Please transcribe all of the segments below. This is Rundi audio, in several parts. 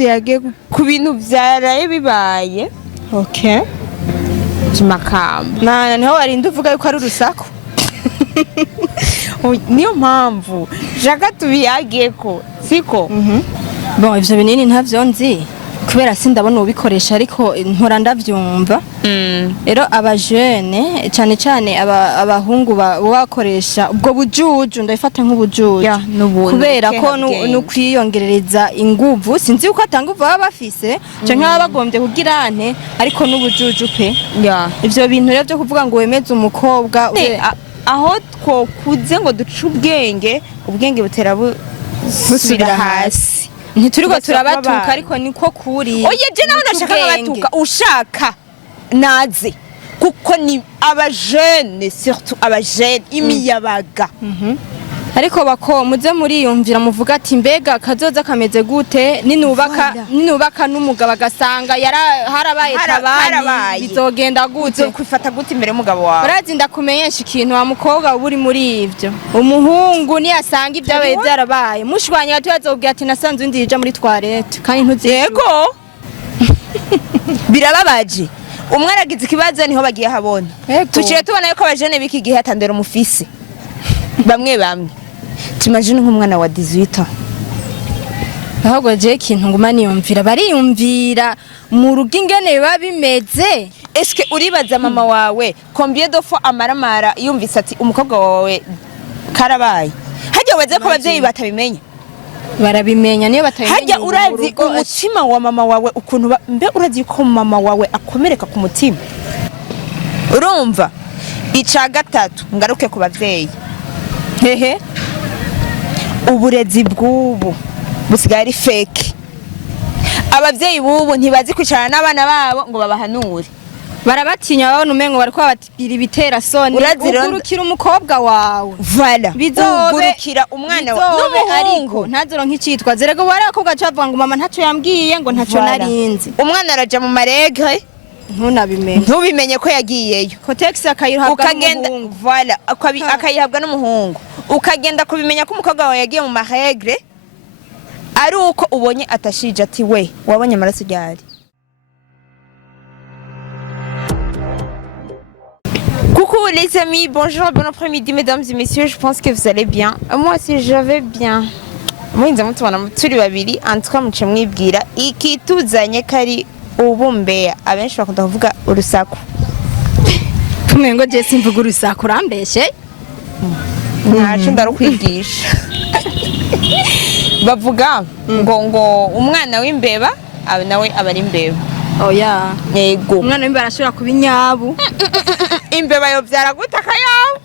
tuyage ku bintu vyaraye bibaye. Okay. Kimakamba. Nana niho warinda uvuga yuko ari urusaku. Niyo mpamvu jaka tubiyageko siko. Bon ivyo binini ntavyo nzi kubera sindabona ubikoresha ariko nkora ndavyumva. Rero abajene cyane cyane abahungu bakoresha ubwo bujuju ndabifata nk'ubujuju kubera ko nukwiyongerereza inguvu sinzi uko atanga uva bafise cyo nk'aba bagombye kugira ante ariko n'ubujuju pe ivyo bintu rero byo kuvuga ngo wemeze umukobwa aho twokuze ngo duce ubwenge butera busubira hasi ntituriko turabatuka ariko niko kuri oye je naho nashaka abatuka ushaka naze kuko ni abajene surtout abajene imiyabaga ariko bako muze muriyumvira muvuga ati mbega kazoza kameze gute ninubaka n'umugabo agasanga harabaye tabani bizogenda gute kwifata gute imbere y'umugabo wawe urazi ndakumenyesha ikintu wa mukobwa uri muri ivyo umuhungu ni asanga ibyawe byarabaye mushwanya turazobwira ati nasanze ndije muri toilette kandi ntuzego birababaje umwe aragize ikibazo niho bagiye habona tuciye tubona yuko abajene biki gihe atandera umufisi bamwe tumajine nk'umwana wa 18 ahubwo je ikintu nguma niyumvira bariyumvira mu rugo ingene biba bimeze eske uribaza mama wawe combien de fois amaramara yumvise ati umukobwa wawe karabaye hajya waze ko abavyeyi batabimenya barabimenya niyo batabimenya hajya urazi umutima wa mama wawe ukuntu mbe urazi ko mama wawe akomereka ku mutima urumva ica gatatu ngaruke ku bavyeyi hehe uburezi bw'ubu busigaye ari fake abavyeyi bubu ntibazi kwicarana n'abana babo ngo babahanure barabatinya babona umengo bariko babatira ibitera soni ugurukira umukobwa wawe voilà ugurukira umwana wawe ariko ntazoro nk'icitwa zerego wari akobwa cavuga ngo mama ntaco yambwiye ngo ntaco narinzi umwana araja mu maregre ntubimenye ko yagiyeyo kotex akayihabwa n'umuhungu voilà akayihabwa n'umuhungu ukagenda kubimenya ko umukobwa wawe yagiye mu maregre ari uko ubonye atashije ati we wabonye amaraso ryari Coucou les amis, bonjour, bon après-midi mesdames et messieurs, je pense que vous allez bien. Moi aussi je vais bien. Moi nza mutubona turi babiri antwa muce mwibwira ikituzanye kari ubumbeya abenshi bakunda kuvuga urusaku. Tumengo je simvuga urusaku rambeshe. Ntacu ndarukwigisha. Bavuga ngo umwana w'imbeba nawe abari imbeba. Oya. Yego. Umwana w'imbeba arashobora kuba inyabu. Imbeba yo byara guta akayabu.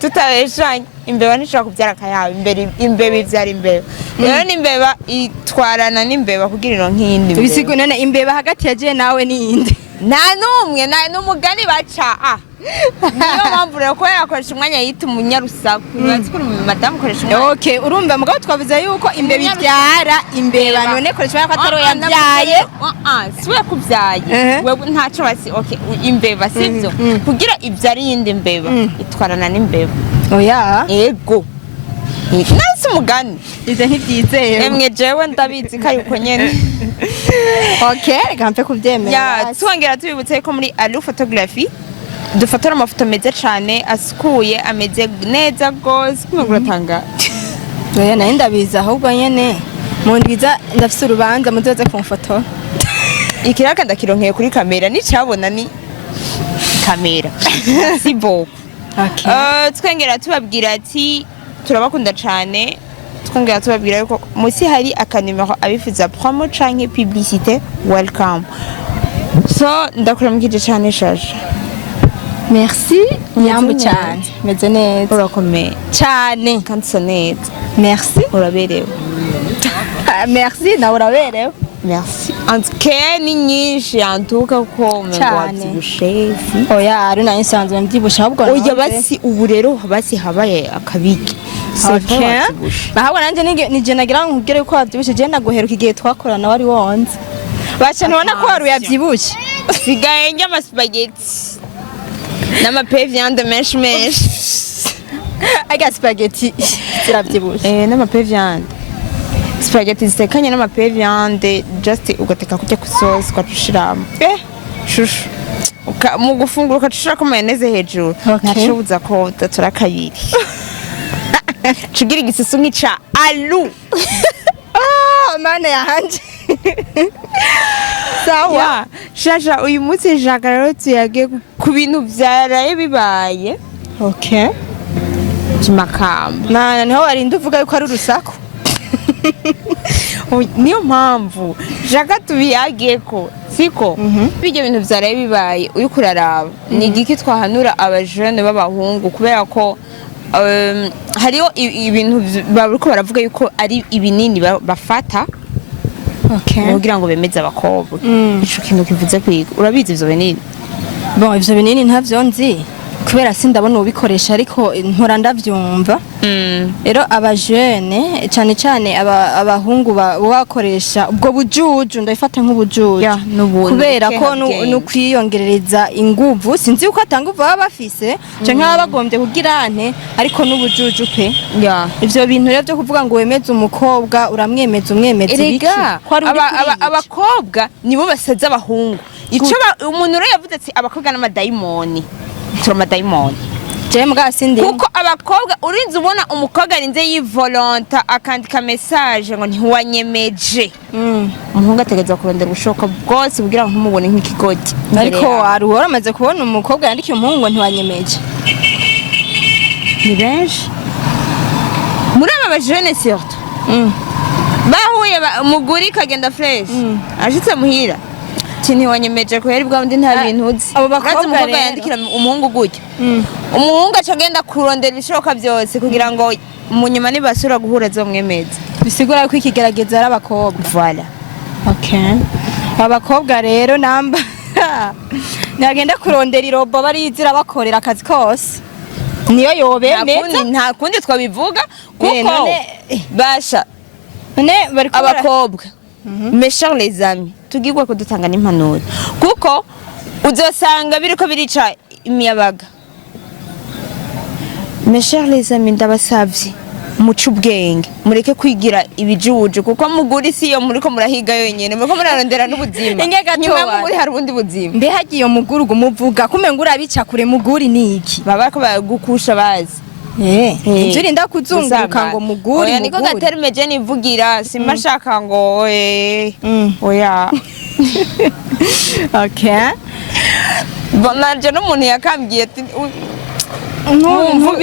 Tutabeshanye. Imbeba ntishobora kubyara akayabu. Imbeba ibyara imbeba. Rero n'imbeba itwarana n'imbeba kugira ino nk'indi. Bisigo none imbeba hagati ya je nawe n'indi. Nta numwe n'umugani baca niyo mpamvu rero ko yakoresha umwanya yita umunyarusaku nibazi ko madamu koresha umwanya okay urumva mugabo twavuze yuko imbeba ibyara imbeba none koresha ko ataro yabyaye siwe kubyaye wewe ntaco basi okay imbeba sivyo kugira ibyari yindi mbeba itwarana n'imbeba oya yego nasi umugani ize ntibyizeye emwe jewe ndabizi ko yuko nyene okay gampe kubyemera twongera tubibutse ko muri Alu Photography dufotora amafoto meza cyane asukuye ameze neza gose kumugurutanga oya naye ndabiza ahubwo nyene mu ndwiza ndafise urubanza muzoze kumfotora ikiraka ndakironkeye kuri kamera nicabona ni kamera si bo okay twengera tubabwira ati turabakunda cyane twongera tubabwira yuko musi hari akanimero abifuza promo canke publicité welcome so ndakuramukije cyane shaje merci yambu cyane meze neza urakomeye cyane kandi so neza merci uraberewe merci na uraberewe merci antuke ni nyinshi antuka ko mengwati bushefi oya ari na insanzwe mbyibusha ahubwo oya basi ubu rero basi habaye akabiki okay bahubwo nanje nije nagira nkugere ko wabyibushe je naguheruka igihe twakorana wari wonze bacha ntubona ko wari yabyibushe sigaye njya amaspaghetti n'amape viande menshi aga spaghetti zirabyibushe n'amape viande spaghetti zitekanye n'amape viande just ugateka kujya ku sauce ukacushiramo shushu mu gufungura ukacushira ko mayonnaise hejuru ntacubuza ko datora kabiri cugira igisusu nk'ica alu mana yanje sawa shasha uyu munsi nshaka rero tuyage ku bintu vyaraye bibaye okay Makamba mana niho warinda uvuga yuko ari urusaku niyo mpamvu nshaka tubiyageko siko bijya bintu vyaraye bibaye uyu kuraraba ni igiki twahanura abajene b'abahungu kubera ko hariyo ibintu bariko baravuga yuko ari ibinini bafata kugira ngo bemeze abakobwa ico kintu kivuze kwiga urabizi ivyo binini bon ivyo binini ntavyo nzi kubera sindabona ubikoresha ariko nkora ndavyumva rero abajene cyane cyane abahungu bakoresha ubwo bujuju ndabifata nk'ubujuju kubera ko nukwiyongerereza inguvu sinzi uko atanguvu baba bafise canke baba bagombye kugira ante ariko n'ubujuju pe ivyo bintu rero byo kuvuga ngo wemeze umukobwa uramwemeza biki abakobwa nibo basaza abahungu ico umuntu rero yavuze ati abakobwa n'amadayimoni turamadayimoni je mbwa sindi kuko abakobwa urinze ubona umukobwa arinze yivolonta akandika message ngo ntiwanyemeje umuhungu ategeza kurondera ubushoboka bwose kugira ngo ntumubone nk'ikigodi ariko aruhora amaze kubona umukobwa yandikiye umuhungu ngo ntiwanyemeje ni benshi muri aba bajene surtout bahuye umuguri kagenda fresh ashitse muhira ntiwanyemeje ko yari bwa undi nta bintu uzi abo bakobwa yandikira umuhungu gutyo umuhungu acagenda kurondera ibishoboka byose kugira ngo mu nyuma nibasura guhura zomwemeza bisigura ko ikigerageza ari abakobwa voilà okay abakobwa rero namba nagenda kurondera irobo barizira bakorera akazi kose niyo yobemeza nta kundi twabivuga kuko basha abakobwa mes chers les amis tugirwa ko dutanga n'impanuro kuko uzosanga biriko birica imiyabaga mes chers les amis ndabasavye muca ubwenge mureke kwigira ibijuju kuko muguri siyo muriko murahiga yonyene muriko murarondera n'ubuzima nyuma muri hari ubundi buzima mbe hagiye umugurugu muvuga kumenga urabica kure muguri niki baba ko bagukusha bazi ivyo urinda kuzunguruka ngo muguri oya niko gaterme je nivugira simba shaka ngo oya okay bonanje n'umuntu yakambwiye ati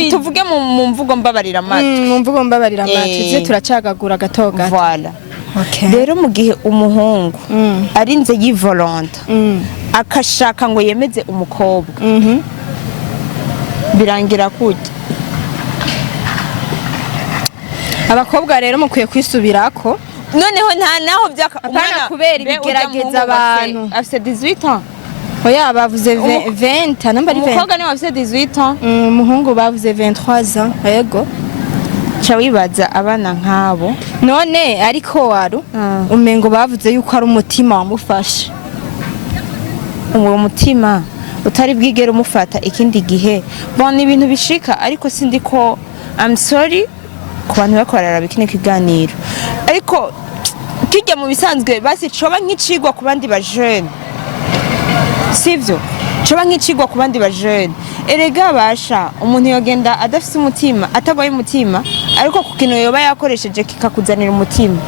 tuvuge mu mvugo mbabarira amatu mu mvugo mbabarira amatu je turacagagura gatoga voilà rero mu gihe umuhungu arinze yivolonta akashaka ngo yemeze umukobwa birangira kujya abakobwa rero mukwiye kwisubirako noneho nta naho umwana kubera ibigerageza abantu afite 18 ans oya bavuze 20 namba ari 20 umukobwa ni afite 18 ans umuhungu bavuze 23 ans yego cha wibaza abana nkabo none ariko waru umengo bavuze yuko ari umutima wamufashe uwo mutima utari bwigere umufata ikindi gihe bona ibintu bishika ariko sindi ko I'm sorry ku bantu bakorera bikine kiganiro ariko kijya mu bisanzwe basi coba nk'icigwa ku bandi bajene sivyo coba nk'icigwa ku bandi bajene erega basha umuntu yogenda adafite umutima atagwaye umutima ariko ku kintu yoba yakoresheje kikakuzanira umutima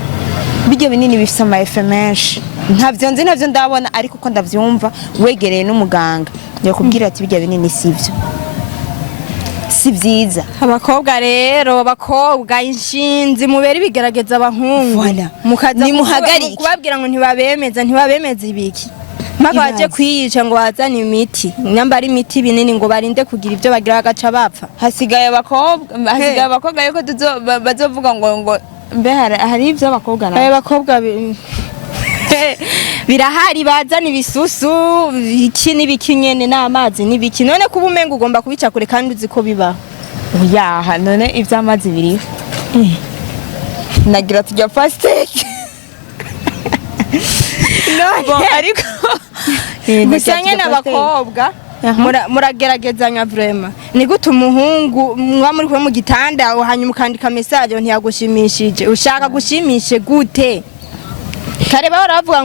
bijya binini bifite ama efe menshi ntavyo nzi ntavyo ndabona ariko ko ndavyumva wegereye n'umuganga yakubwira ati bijya binini sivyo si vyiza abakobwa rero bakobwa inshinzi mubera ibigerageza abahungu mukaza muhagarike kubabwira ngo ntibabemeza ibiki mpaka baje kwiyica ngo bazane imiti nyamba ari imiti binini ngo barinde kugira ibyo bagira bagaca bapfa hasigaye abakobwa yuko bazovuga ngo mbe hari ibyo abakobwa abakobwa birahari bazana ibisusu iki n'ibiki nyene n'amazi n'ibiki none kuba umenga ugomba kubica kure kandi uzi ko biba yaha none ivy'amazi biriho nagira tujya pasteke none ariko gusanye n'abakobwa murageragezanya vrema ni gute umuhungu mwa muri kumwe mu gitanda hanyuma ukandika message ntiyagushimishije ushaka gushimishe gute kare bahora bavuga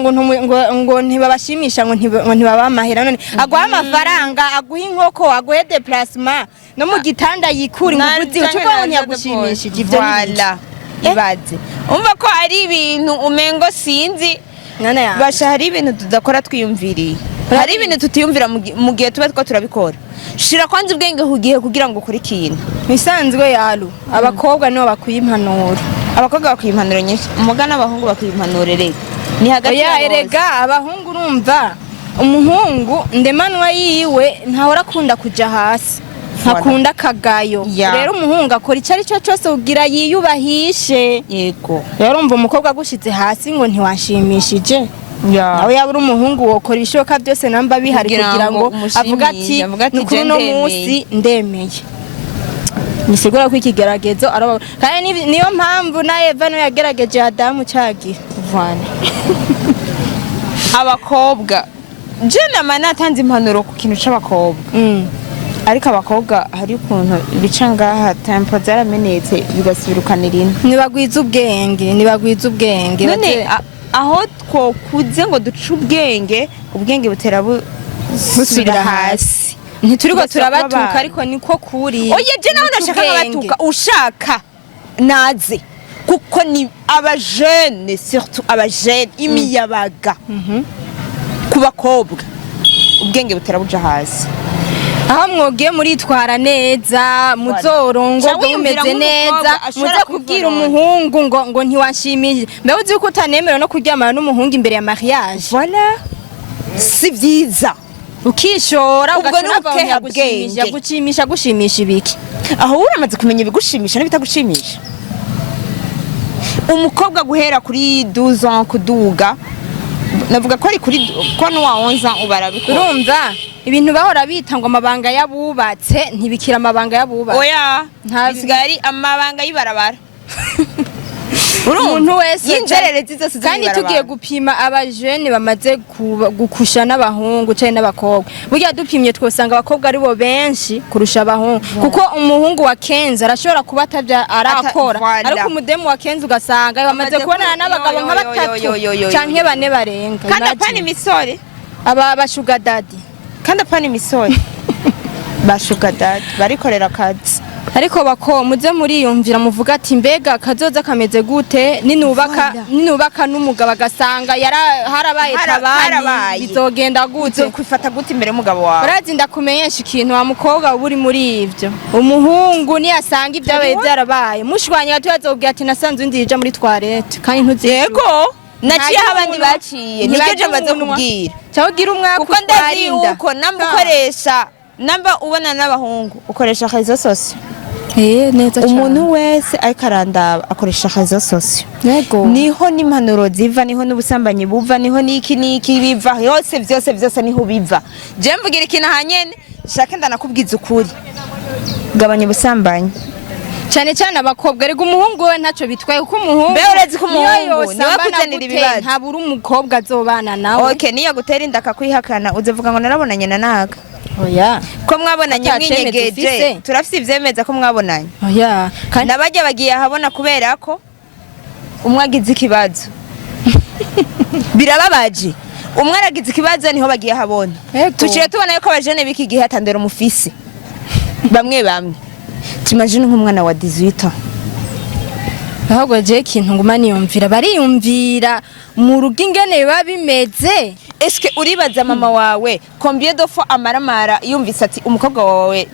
ngo ntibabashimisha ngo ntibabamahera none aguha amafaranga aguha inkoko aguhe déplacement no mu gitanda yikura inguzi ucuko ntiyagushimishije ivyo ibaze umva ko ari ibintu umengo sinzi basha hari ibintu tudakora twiyumviriye hari ibintu tutiyumvira mu gihe tuba two turabikora shira kwanza ubwenge hugiye kugira ngo ukore ikintu bisanzwe yaru abakobwa nibo bakwiye impanuro abakobwa bakwiye impanuro nyinshi umugana abahungu bakwiye impanuro rega ni hagati ya erega abahungu urumva umuhungu ndemanwa yiwe ntahora akunda kuja hasi ntakunda kagayo rero umuhungu akora icyo ari cyo cyose ugira yiyubahishe yego rero umva umukobwa agushize hasi ngo ntiwashimishije nawe yaba uri umuhungu wokora ibishoboka byose namba bihari kugira ngo avuga ati kuri uno munsi ndemeye nisigura ko ikigeragezo kandi niyo mpamvu na Eva no yagerageje Adamu cyagira vana abakobwa je nama natanze impanuro ku kintu c'abakobwa ariko abakobwa hari ukuntu bica ngaha tempo zaramenetse bigasubirukanira ino nibagwiza ubwenge none aho twokuze ngo duce ubwenge butera busubira hasi ntituriko turabatuka ariko niko kuri oye je naho ndashaka nkabatuka ushaka naze kuko ni abajene surtout abajene imiyabaga ku bakobwa ubwenge butera buja hasi aho mwogiye muritwara neza muzorongo mumeze neza muze kubwira umuhungu ngo ntiwashimije mbe uzi ko utanemera no kuryamana n'umuhungu imbere ya mariage voilà si vyiza ukishora ugacunaga gushimisha ibiki aho uramaze kumenya ibigushimisha n'ibitagushimisha umukobwa guhera kuri 12 ans kuduga navuga ko ari kuri ko no wa 11 ans ubarabikora urumva ibintu bahora bita ngo amabanga yabubatse ntibikira amabanga yabubatse oya ntabisigari amabanga yibarabara umuntu wese yinjererezi zose kandi tugiye gupima abajene bamaze gukusha n'abahungu cyane n'abakobwa burya dupimye twosanga abakobwa ari bo benshi kurusha abahungu kuko umuhungu wa Kenza arashobora kuba atavya arakora ariko umudemu wa Kenza ugasanga bamaze kubonana n'abagabo nka batatu canke bane barenga kandi apana imisore aba bashuga daddy kandi apana imisore bashuga daddy barikorera akazi ariko bako muze muriyumvira muvuga ati mbega kazoza kameze gute ninubaka n'umugabo agasanga harabaye tabani bizogenda gute kwifata gute imbere y'umugabo wawe urazi ndakumenyesha ikintu wa mukobwa uri muri ivyo umuhungu ni asanga ibyabaye byarabaye mushwanya batubazobwira ati nasanze ndije muri toilette kandi ntuzi yego naciye abandi baciye nigeje maze kubwira cyagira umwaka kuko ndazi uko namba ukoresha namba ubona n'abahungu ukoresha akazi sosio neza cyane umuntu wese ariko arandaba akoresha akazi sosio yego niho n'impanuro ziva niho n'ubusambanyi buva niho niki biva yose byose niho biva je mvugira ikintu hanyene shaka ndanakubwiza ukuri gabanya ubusambanyi cyane cyane abakobwa rega umuhungu we ntacyo bitwaye kuko umuhungu be urezi ko umuhungu niwe kuzanira ibibazo ntabura umukobwa azobana nawe okay niyo gutera inda akakwihakana uzovuga ngo narabonanye na naga oya ko mwabonanye mwinyegeje turafite ivyemeza ko mwabonanye oya nabajya bagiye ahabona kubera ko umwe agize ikibazo birababaje umwe aragize ikibazo niho bagiye ahabona tuciye tubona yuko abajene biki gihe atandera umufisi bamwe timagine nk'umwana wa 18 ans ahubwo je ikintu nguma niyumvira bariyumvira mu rugo ingene biba bimeze eske uribaza mama wawe combien de fois amaramara yumvise ati umukobwa wawe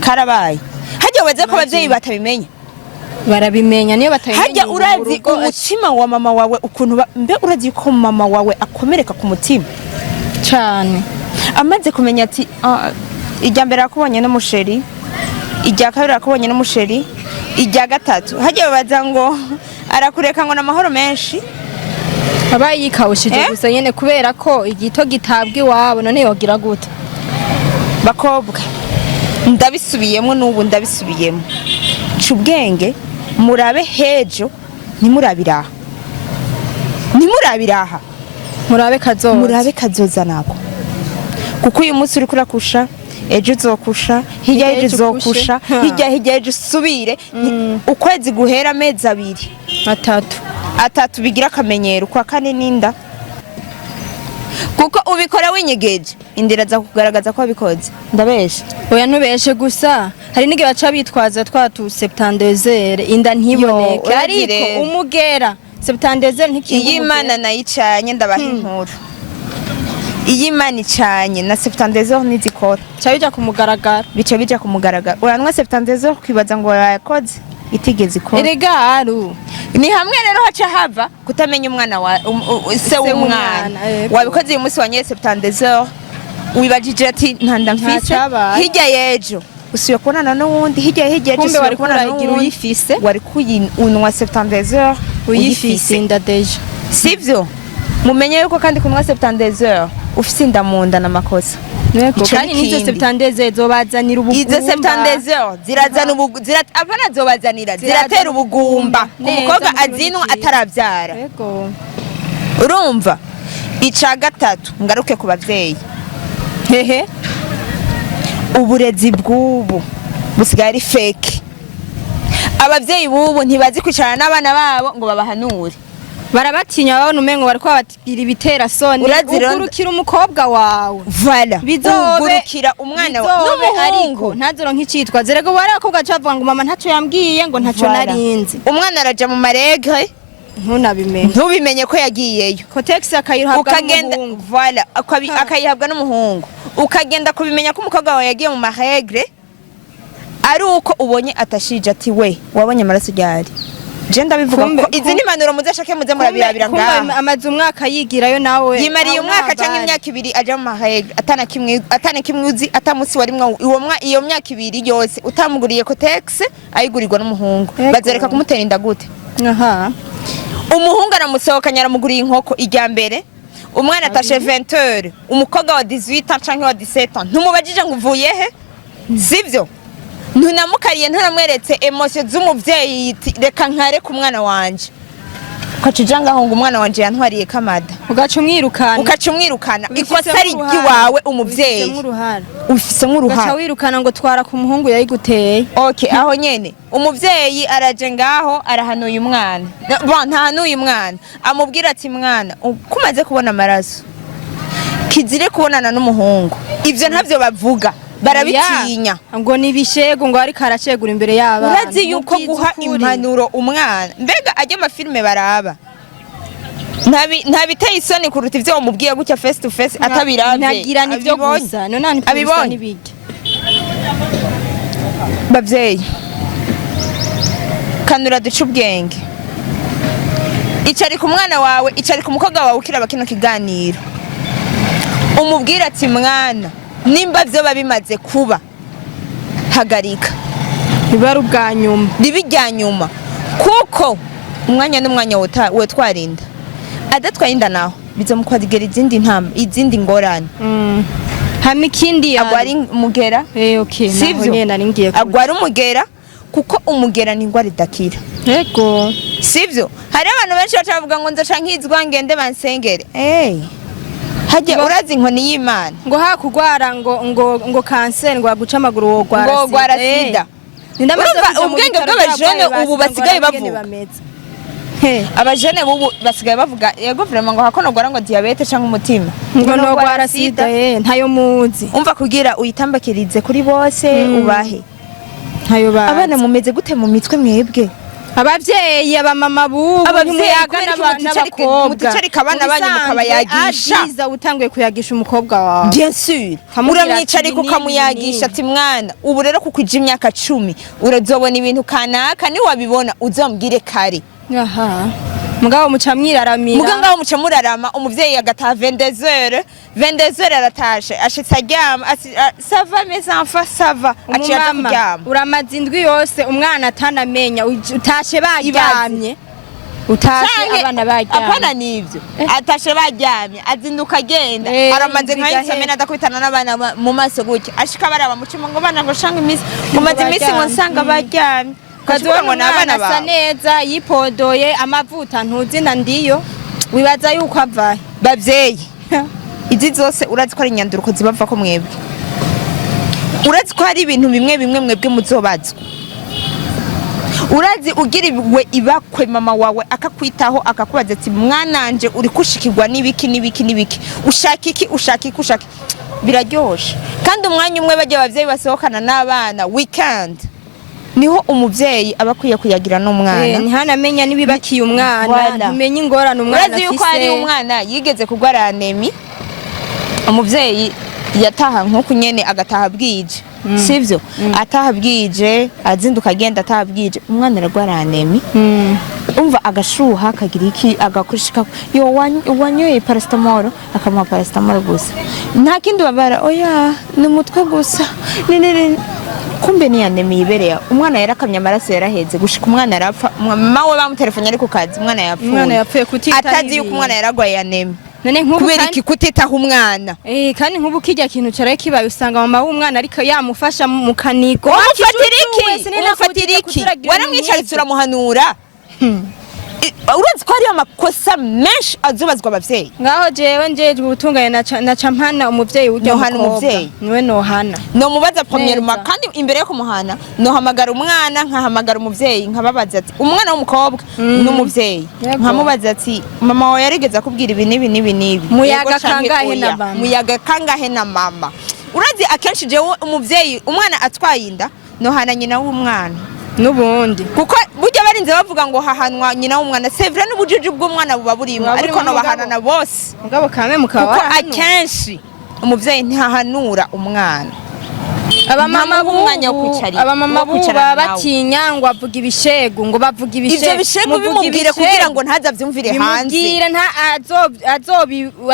karabaye hajya wabaze ko abavyeyi batabimenya barabimenya niyo batabimenya hajya urazi umutima wa mama wawe ukuntu mbe urazi ko mama wawe akomereka ku mutima cyane amaze kumenya ati ijya mbere akubonye n'umusheri ijya kabiri akubonye n'umusheri ijya gatatu hajya babaza ngo arakureka ngo n'amahoro menshi abaye yikawushije gusa nyene kubera ko igito gitabwa iwabo none yogira gute bakobwa ndabisubiyemo n'ubu ndabisubiyemo cubwenge murabe hejo nimurabiraha murabe kazoza nago kuko uyu munsi uri kurakusha ejo uzokusha hirya ejo uzokusha hirya ejo usubire ukwezi guhera amezi 2 atatu bigira akamenyero kwa kane ninda kuko ubikora winyegeje indira za kugaragaza ko wabikoze ndabeshe oya ntubeshe gusa hari n'igihe baca bitwaza twatu septandezere inda ntiboneke ariko umugera septandezere ntikintu Imana nayicanye ndabaha inkuru Imana icanye na septandezere nizikora cyabija kumugaragara bija kumugaragara uranwa septandezere kwibaza ngo yakoze itigeze ikora erega aru ni hamwe rero haca hava kutamenya umwana wa se w'umwana wabikoze uyu munsi wanyeye septandezere wibajije ati ntanda mfise hirya yejo usiye kubonana n'uwundi hirya ejo kumbe wari kubona igira uyifise wari kuyinwa septandezere uyifise inda deja sivyo mumenye yuko kandi kunwa septandezere ufise inda mu nda n'amakosa kandi nizo septandezere zobazanira ubugumba izo septandezere zirazana apana zobazanira ziratera ubugumba ku mukobwa azinwa ataravyara yego urumva ica gatatu ngaruke ku bavyeyi hehe uburezi bw'ubu busigaye ari fake abavyeyi bubu ntibazi kwicarana n'abana babo ngo babahanure barabatinya babona umengo bariko babagira ibitera soni ugurukira umukobwa wawe vala ugurukira umwana wawe ariko ntazoronka icitwa zerego bari akobwa cavuga ngo mama ntaco yambwiye ngo ntaco narinzi umwana araja mu maregre ntubimenye ko yagiyeyo kotex akayihabwa n'umuhungu vala akayihabwa n'umuhungu ukagenda kubimenya ko umukobwa wawe yagiye mu maregre ari uko ubonye atashije ati we wabonye amaraso ryari je ndabivuga ko izi ni manuro muzashake muze murabirabira ngaha amaze umwaka yigirayo nawe yimariye umwaka canke imyaka 2 aja mu maregre atana kimwe uzi atamusi warimwe iyo myaka 2 yose utamuguriye kotex ayigurirwa n'umuhungu bazereka kumutera inda gute aha umuhungu aramusohokanya aramuguriye inkoko ijya mbere umwana atashe 20h umukobwa wa 18 ans canke wa 17 ans ntumubajije ngo uvuye he sivyo ntunamukariye nturamweretse emotion z'umuvyeyi reka nkare ku mwana wanje ukacija ngaho ngo umwana wanje yantwariye kamada ugaca umwirukana ikosa ari iwawe umuvyeyi ufise nk'uruhara ugaca wirukana ngo twara ku muhungu yayiguteye okay aho nyene umuvyeyi araje ngaho arahanuye umwana ntahanuye umwana amubwira ati mwana kumaze kubona amaraso kizire kubonana n'umuhungu ivyo ntavyo bavuga barabitinya ngo nibishego ngo ari karacegura imbere y'abana urazi yuko guha impanuro umwana mbega ajya amafilme baraba ntabiteye isoni kuruta ivyo wamubwiye gutya face to face atabiravye nagira nivyo gusa none ntibisa nibige bavyeyi kanura duca ubwenge icari ku mwana wawe icari ku mukobwa wawe ukiraba kino kiganiro umubwira ati mwana nimba vyo babimaze kuba hagarika bibara ubwa nyuma ribijyanyuma kuko umwanya n'umwanya wotwarinda adatwaye inda naho bizomukwadigera izindi ngorane hama ikindi agwari mugera okay sivyo agwari umugera kuko umugera ni ingwara idakira yego sivyo hari abantu benshi bacavuga ngo nzoca nkizwa ngende bansengere hajya urazi inkoni y'Imana ngo hakugwara ngo cancer ngo aguca amaguru wogwara sida ubwenge bw'abajene ubu basigaye bavuga abajene bubu basigaye bavuga yego vraiment ngo hakonogwara ngo diabete canke umutima ngo nogwara sida ntayo muzi umva kugira uyitambakirize kuri bose ubahe ntayo bazi abana mumeze gute mu mitwe mwebwe abavyeyi abamama bubu ntimuyaga n'abakobwa mutucarika abana banyu mukabayagisha aziza utanguye kuyagisha umukobwa wawe bien sûr uramwicarika ukamuyagisha ati mwana ubu rero kukwija imyaka 10 urazobona ibintu kanaka ni wabibona uzombwire kare aha mugabo muca mwiraramira ngaho muca murarama umuvyeyi agataha 22h aratashe ashitse aryama ça va mes enfants ça va aciye kuryama uramaze indwi yose umwana atanamenya utashe baryamye utashe abana baryamye apana nivyo atashe baryamye azinduka agenda aramaze nk'ayitsamena adakwitana n'abana mu maso gutya ashika baraba mucimo ngo bana ngo shanga imisi mumaze imisi ngo nsanga baryamye kazuwa ngo nabana asa neza yipodoye amavuta ntuzi na ndiyo wibaza yuko avaye bavyeyi izi zose urazi ko ari inyanduruko zibava ko mwebwe urazi ko hari ibintu bimwe bimwe mwebwe muzobazwa urazi ugira iwe ibakwe mama wawe akakwitaho akakubaza ati mwananje uri kushikirwa n'ibiki ushaka iki biraryoshe kandi umwanya umwe bajya abavyeyi basohokana n'abana weekend niho umuvyeyi aba akwiye kuyagira n'umwana ntihanamenya nibibakiye umwana ntumenye ingorane umwana afise urazi yuko ari umwana yigeze kugwara anemi umuvyeyi yataha nkuko nyene agataha bwije sivyo ataha bwije azinduka agenda ataha bwije umwana aragwara anemi umva agashuha akagira iki agakushika yo wanyoye paracetamol akamuha paracetamol gusa nta kindi babara oya ni umutwe gusa kumbe ni anemi yibereye umwana yarakamye amaraso yaraheze gushika umwana arapfa mama we bamutelefone ari ku kazi umwana yapfuye kutitaho atazi yuko umwana yaragwaye anemi none nkubu kubera iki kutitaho umwana kandi nkubu kijya kintu cyaraye kibaye usanga mama w'umwana ariko yamufasha mu kaniko umufatira iki waramwicaritse uramuhanura urazi ko hariyo amakosa menshi azobazwa abavyeyi ngaho jewe njejwe ubutungane na campana umuvyeyi uryo umukobwa niwe nohana no mubaza premièrement kandi imbere yo kumuhana no hamagara umwana nkahamagara umuvyeyi nkababaza ati umwana w'umukobwa n'umuvyeyi nkamubaza ati mama wawe yarigeze akubwira ibi nibi muyaga kangahe na mama urazi akenshi jewe umuvyeyi umwana atwaye inda no hana nyina w'umwana nubundi kuko burya barinze bavuga ngo hahanwa nyina w'umwana sevre n'ubujiji bw'umwana buba burimo ariko no bahanana bose ngabo kame mukaba kuko akenshi umuvyeyi ntihahanura umwana abamama buba batinya ngo avuga ibishegu ngo bavuga ibishegu ivyo bishegu bimubwire kugira ngo ntazavyumvire hanze bimubwire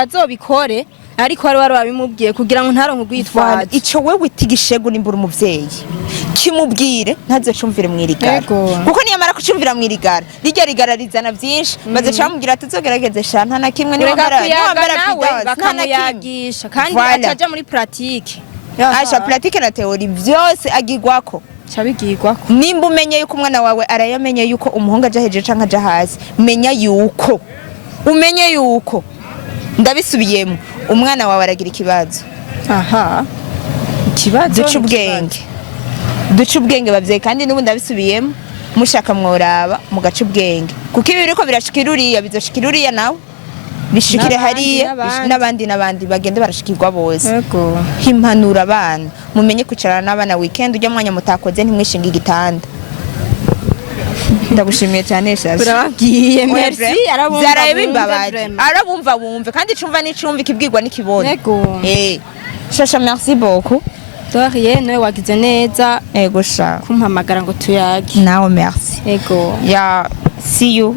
azobikore ariko wari wabimubwiye kugira ngo ntaronke urwitwaza ico wewe itigishegu nimbura umuvyeyi kimubwire ntazocumvire mwirigara kuko niyamara kucumvira mwirigara rijya rigara rizana byinshi bazaca bamubwira ati tuzogerageze shanta na kimwe niba bakamuyagisha kandi ataja muri pratique asha pratique na teori byose agirwako cabigirwako nimba umenye yuko umwana wawe arayamenye yuko umuhungu aja hejuru canke aja hasi umenye yuko ndabisubiyemo umwana wawe aragira ikibazo ikibazo duca ubwenge bavyeyi kandi n'ubu ndabisubiyemo mushaka mworaba mugaca ubwenge kuko ibi biriko birashikira uriya bizoshikira uriya nawe bishikire hariya n'abandi bagende barashikirwa bose himpanura abana mumenye kwicarana n'abana weekend ujya mwanya mutakoze ntimwishinga igitanda ndagushimiye cyane shasha urababwiye merci arabumva wumve kandi cumva n'icumva ikibwirwa n'ikibona shasha merci beaucoup Doriye nawe wagize neza ego sha kumpamagara ngo tuyage nawe merci ego ya see you